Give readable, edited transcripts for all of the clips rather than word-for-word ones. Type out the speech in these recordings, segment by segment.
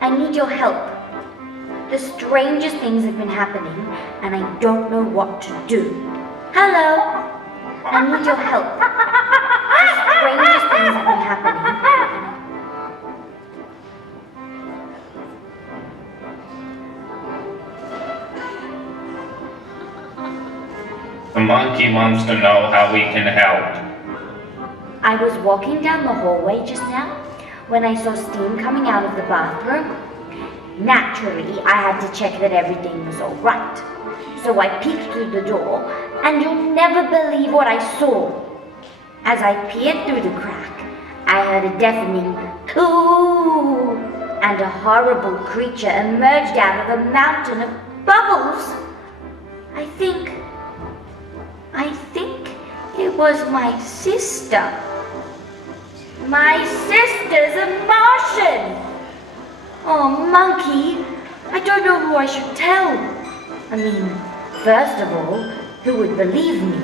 I need your help. The strangest things have been happening, and I don't know what to do. Hello? I need your help. The strangest things have been happening, The monkey wants to know how we can help. I was walking down the hallway just now when I saw steam coming out of the bathroom. Naturally, I had to check that everything was all right. So I peeked through the door, and you'll never believe what I saw. As I peered through the crack, I heard a deafening "Ooh!" and a horrible creature emerged out of a mountain of bubbles. I think it was my sister. My sister's a Martian! Oh, monkey, I don't know who I should tell. I mean, first of all, who would believe me?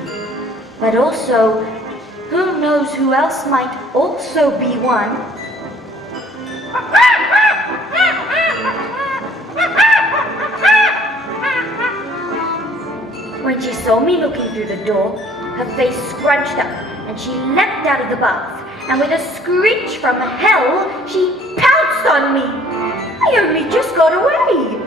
But also, who knows who else might also be one? When she saw me looking through the door, her face scrunched up and she leapt out of the bath, and with a screech from hell, she pounced on me. I only just got away.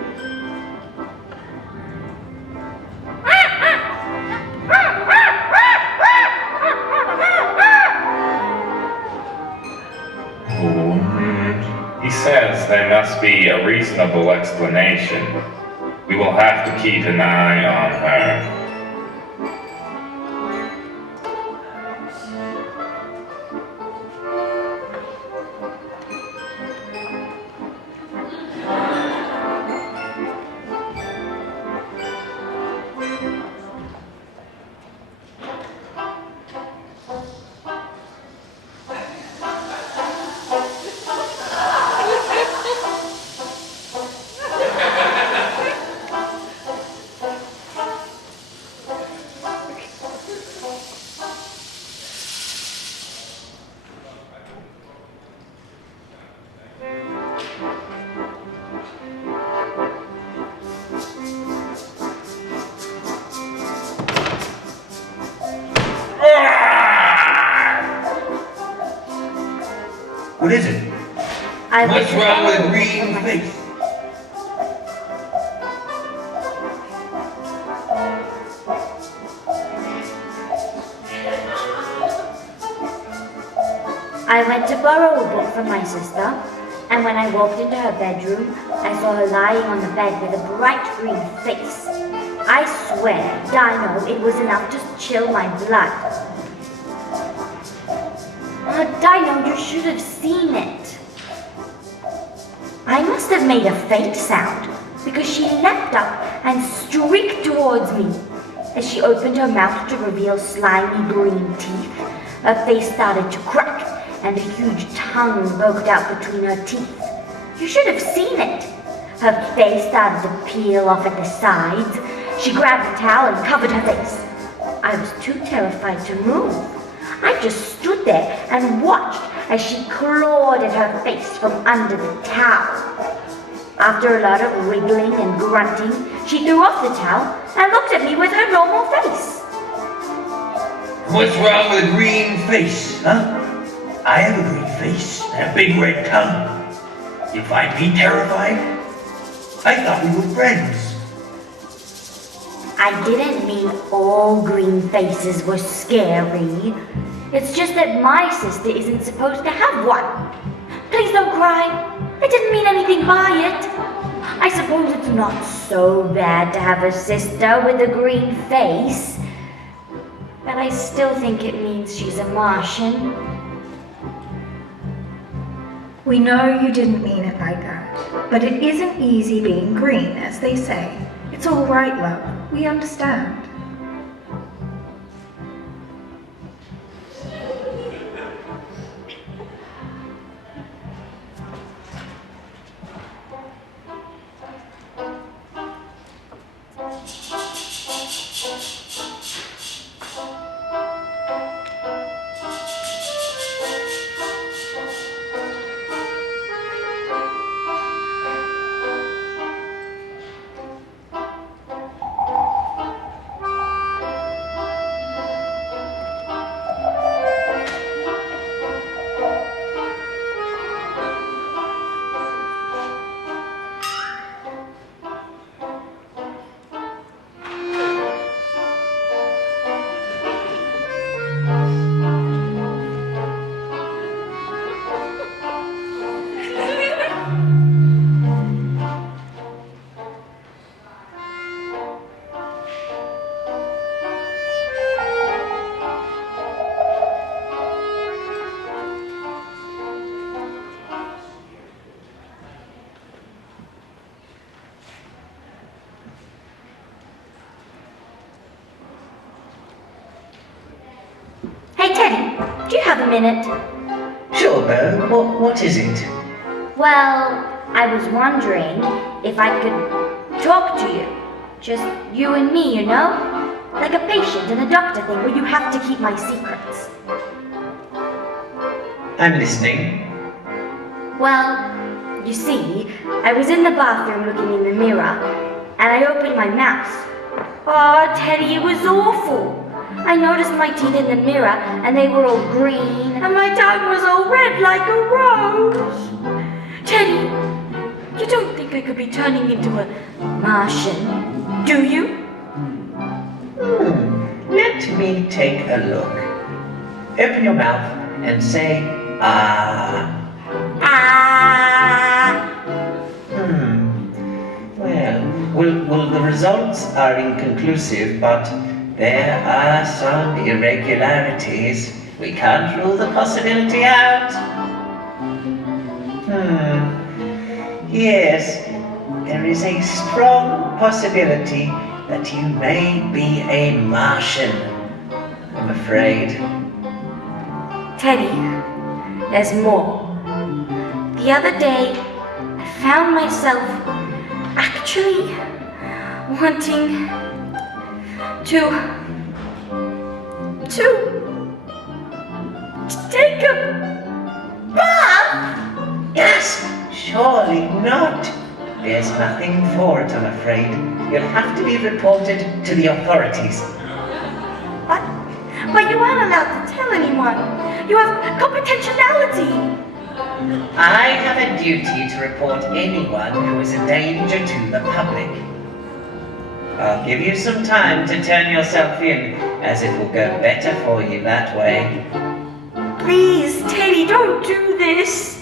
He says there must be a reasonable explanation. We will have to keep an eye on her. What is it? What's wrong with green face? I went to borrow a book from my sister, and when I walked into her bedroom, I saw her lying on the bed with a bright green face. I swear, Dino, it was enough to chill my blood. Dino, you should have seen it. I must have made a faint sound, because she leapt up and streaked towards me. As she opened her mouth to reveal slimy green teeth, her face started to crack, and a huge tongue poked out between her teeth. You should have seen it. Her face started to peel off at the sides. She grabbed a towel and covered her face. I was too terrified to move. I just stood there and watched as she clawed at her face from under the towel. After a lot of wriggling and grunting, she threw off the towel and looked at me with her normal face. What's wrong with a green face, huh? I have a green face and a big red tongue. You find me terrified? I thought we were friends. I didn't mean all green faces were scary. It's just that my sister isn't supposed to have one. Please don't cry. I didn't mean anything by it. I suppose it's not so bad to have a sister with a green face. But I still think it means she's a Martian. We know you didn't mean it like that, but it isn't easy being green, as they say. It's all right, love. We understand. minute? Sure, Bo. What is it? Well, I was wondering if I could talk to you. Just you and me, you know? Like a patient and a doctor thing where you have to keep my secrets. I'm listening. Well, you see, I was in the bathroom looking in the mirror, and I opened my mouth. Oh, Teddy, it was awful. I noticed my teeth in the mirror, and they were all green, and my tongue was all red like a rose. Teddy, you don't think I could be turning into a Martian, do you? Let me take a look. Open your mouth and say, ah. Ah! Well, the results are inconclusive, but there are some irregularities. We can't rule the possibility out. Yes, there is a strong possibility that you may be a Martian, I'm afraid. Teddy, there's more. The other day, I found myself actually wanting to take a bath. Yes, surely not. There's nothing for it, I'm afraid. You'll have to be reported to the authorities. But you aren't allowed to tell anyone. You have confidentiality. I have a duty to report anyone who is a danger to the public. I'll give you some time to turn yourself in, as it will go better for you that way. Please, Teddy, don't do this.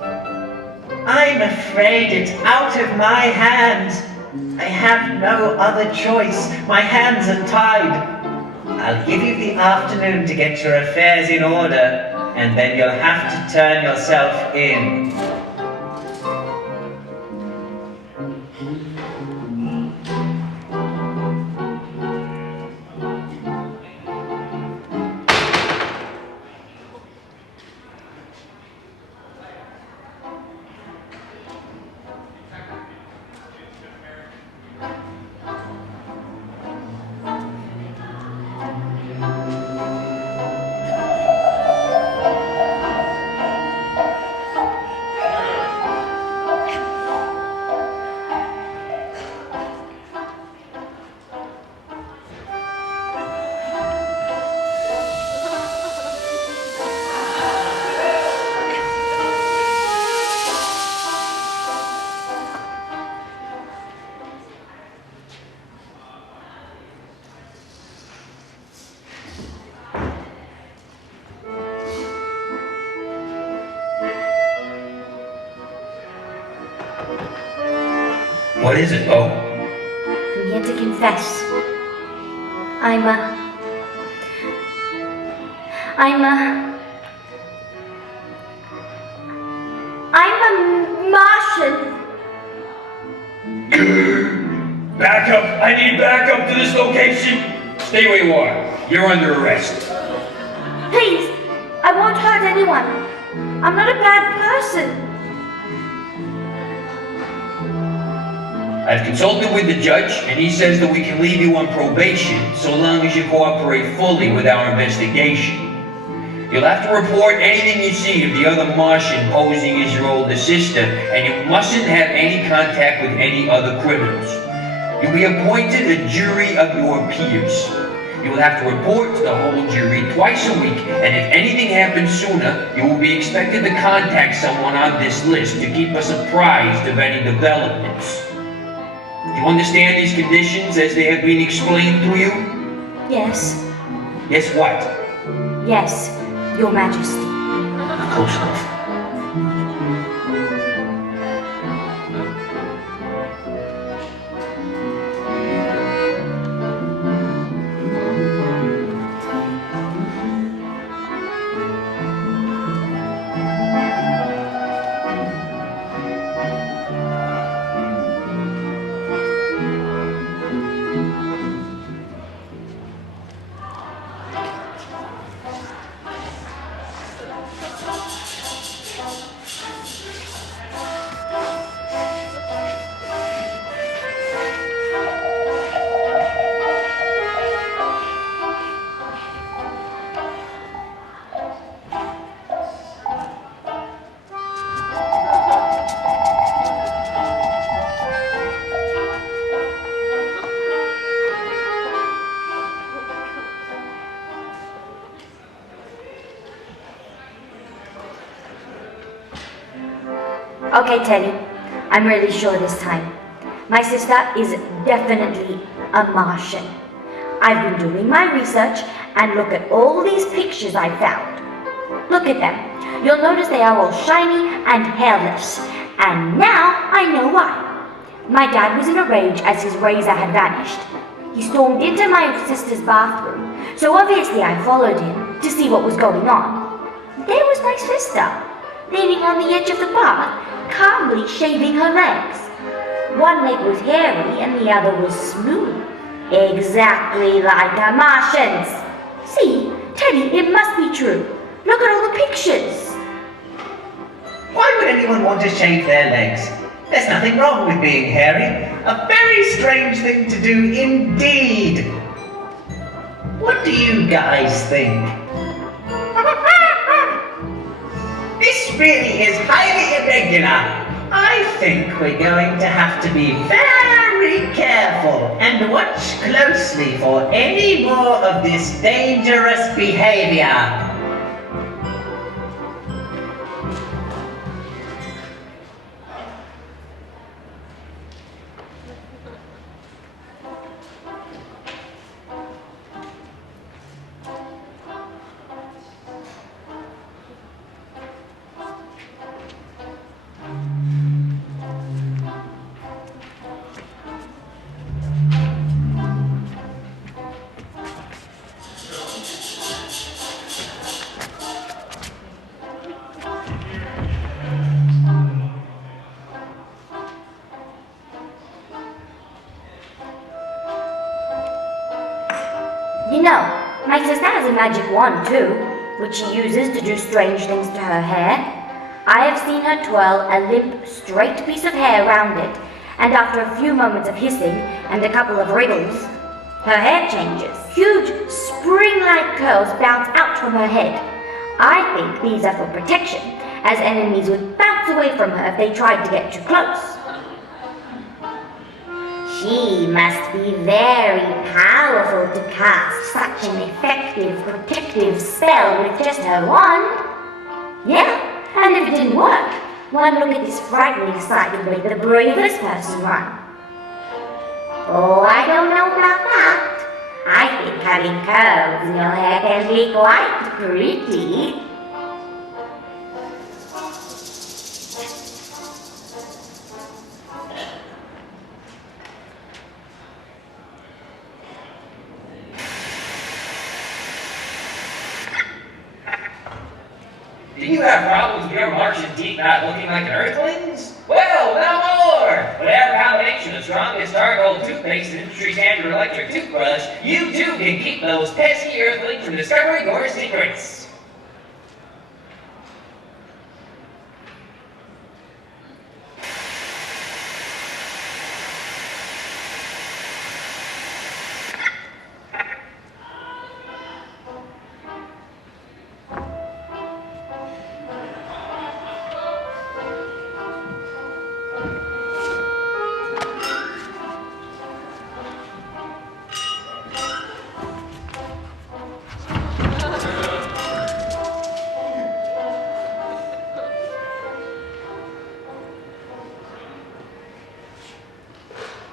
I'm afraid it's out of my hands. I have no other choice. My hands are tied. I'll give you the afternoon to get your affairs in order, and then you'll have to turn yourself in. What is it, Bo? I'm here to confess. I'm a Martian. Back up! I need backup to this location! Stay where you are. You're under arrest. Please, I won't hurt anyone. I'm not a bad person. I've consulted with the judge, and he says that we can leave you on probation so long as you cooperate fully with our investigation. You'll have to report anything you see of the other Martian posing as your older sister, and you mustn't have any contact with any other criminals. You'll be appointed a jury of your peers. You will have to report to the whole jury twice a week, and if anything happens sooner, you will be expected to contact someone on this list to keep us apprised of any developments. Do you understand these conditions as they have been explained to you? Yes, Yes, what? yes, Your Majesty. Of course not. Okay, Teddy, I'm really sure this time. My sister is definitely a Martian. I've been doing my research and look at all these pictures I found. Look at them. You'll notice they are all shiny and hairless. And now I know why. My dad was in a rage as his razor had vanished. He stormed into my sister's bathroom, so obviously I followed him to see what was going on. There was my sister, leaning on the edge of the bath, calmly shaving her legs. One leg was hairy and the other was smooth. Exactly like a Martian's. See, Teddy, it must be true. Look at all the pictures. Why would anyone want to shave their legs? There's nothing wrong with being hairy. A very strange thing to do indeed. What do you guys think? This really is highly irregular. I think we're going to have to be very careful and watch closely for any more of this dangerous behavior. You know, my sister has a magic wand too, which she uses to do strange things to her hair. I have seen her twirl a limp, straight piece of hair around it, and after a few moments of hissing and a couple of wriggles, her hair changes. Huge, spring-like curls bounce out from her head. I think these are for protection, as enemies would bounce away from her if they tried to get too close. She must be very powerful to cast such an effective protective spell with just her wand. Yeah, and if it didn't work, one look at this frightening sight would make the bravest person run. Oh, I don't know about that. I think having curls in your hair can be quite pretty. Do you have problems with your Martian teeth not looking like an Earthling's? Well, no more! Whatever combination of strongest charcoal toothpaste and industry standard electric toothbrush, you too can keep those pesky Earthlings from discovering your secrets.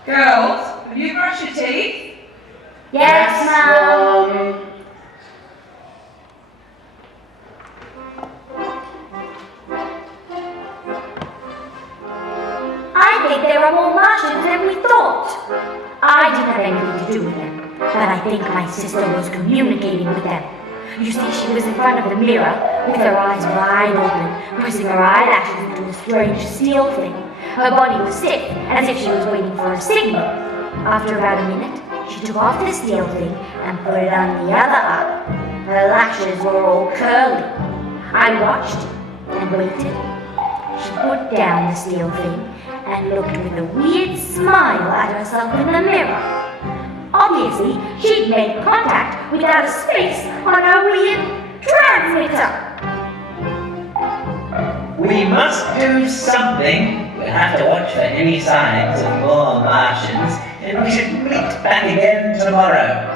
Girls, have you brushed your teeth? Yes, Mom. I think there are more Martians than we thought. I didn't have anything to do with them, but I think my sister was communicating with them. You see, she was in front of the mirror with her eyes wide open, pressing her eyelashes into a strange steel thing. Her body was stiff, as if she was waiting for a signal. After about a minute, she took off the steel thing and put it on the other eye. Her lashes were all curly. I watched and waited. She put down the steel thing and looked with a weird smile at herself in the mirror. Obviously, she'd made contact without a space on her weird transmitter. We must do something. We'll have to watch for any signs of more Martians, and we should meet back again tomorrow.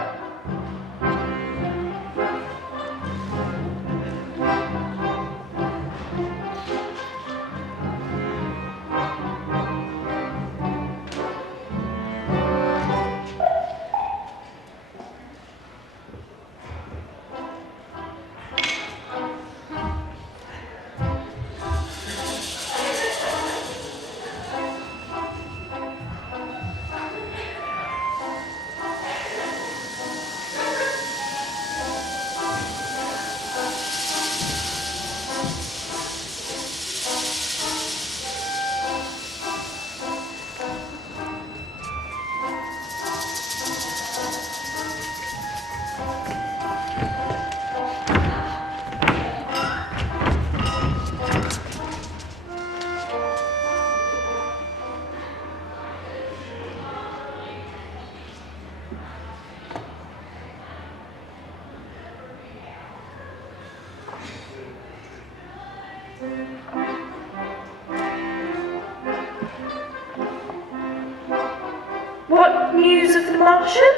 Martian?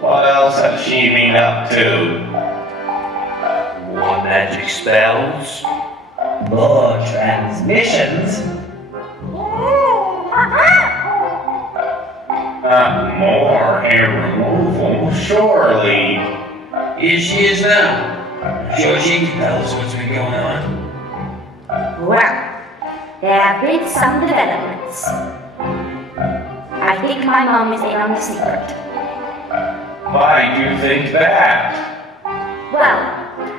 What else has she been up to? More magic spells? More transmissions? Not more hair removal, surely. Here she is now. I'm sure she can tell us what's been going on. Well, there have been some developments. I think my mom is in on the secret. Why do you think that? Well,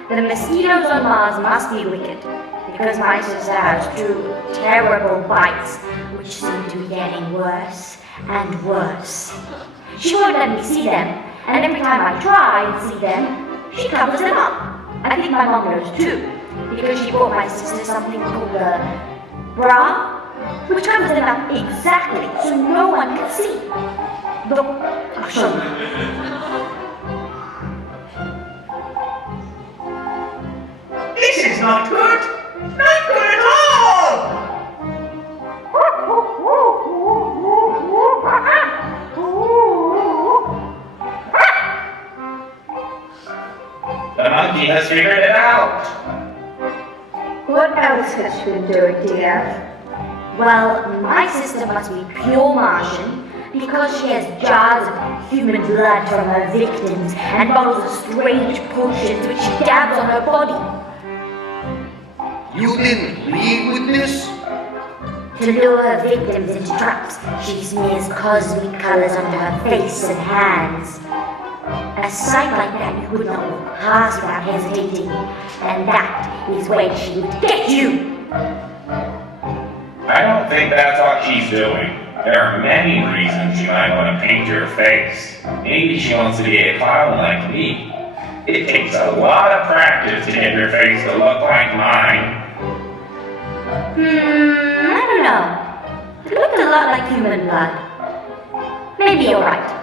the mosquitoes on Mars must be wicked, because my sister has 2 terrible bites, which seem to be getting worse and worse. She won't let me see them, and every time I try and see them, she covers them up. I think my mom knows too, because she bought my sister something called a bra, which covers them up exactly so no one can see. Look, I'll show you. This is not good! Not good at all! The monkey has figured it out. What else has she been doing, dear? Well, my sister must be pure Martian because she has jars of human blood from her victims and bottles of strange potions which she dabs on her body. You didn't leave with this? To lure her victims into traps, she smears cosmic colors onto her face and hands. A sight like that you would not walk past without hesitating, and that is when she would get you. I don't think that's what she's doing. There are many reasons she might want to paint your face. Maybe she wants to be a clown like me. It takes a lot of practice to get your face to look like mine. I don't know. It looked a lot like human blood. Maybe you're right.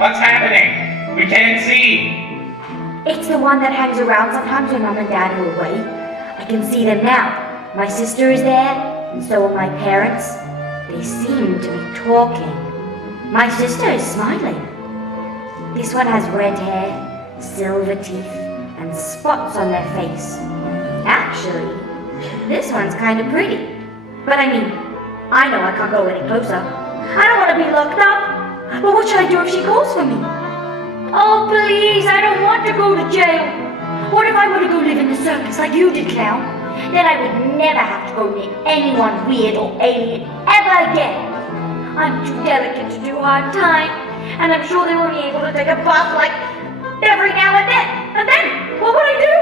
What's happening? We can't see. It's the one that hangs around sometimes when Mom and Dad are away. I can see them now. My sister is there, and so are my parents. They seem to be talking. My sister is smiling. This one has red hair, silver teeth, and spots on their face. Actually, this one's kind of pretty. But I mean, I know I can't go any closer. I don't want to be locked up. But what should I do if she calls for me? Oh, please, I don't want to go to jail. What if I were to go live in the circus like you did, clown? Then I would never have to go near anyone weird or alien ever again. I'm too delicate to do hard time, and I'm sure they're only able to take a bath like every now and then. And then, what would I do?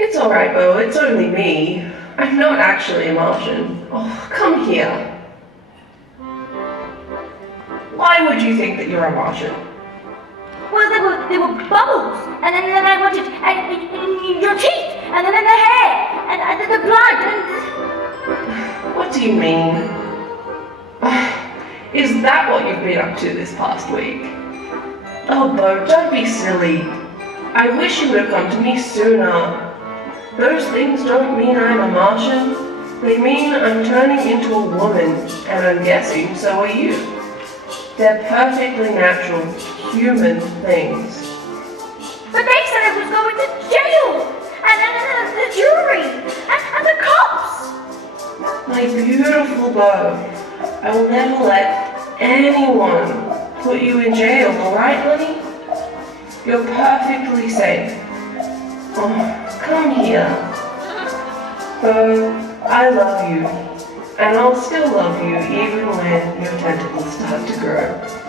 It's all right, Bo. It's only me. I'm not actually a Martian. Oh, come here. Why would you think that you're a Martian? Well, there were bubbles, and then I wanted and your teeth, and then the hair, and the blood, and... What do you mean? Is that what you've been up to this past week? Oh, Bo, don't be silly. I wish you would have come to me sooner. Those things don't mean I'm a Martian. They mean I'm turning into a woman, and I'm guessing so are you. They're perfectly natural, human things. But they said I was going to jail, and the jury, and the cops. My beautiful Bo, I will never let anyone put you in jail, alright, honey? You're perfectly safe. Oh, come here. Bo, I love you. And I'll still love you even when your tentacles start to grow.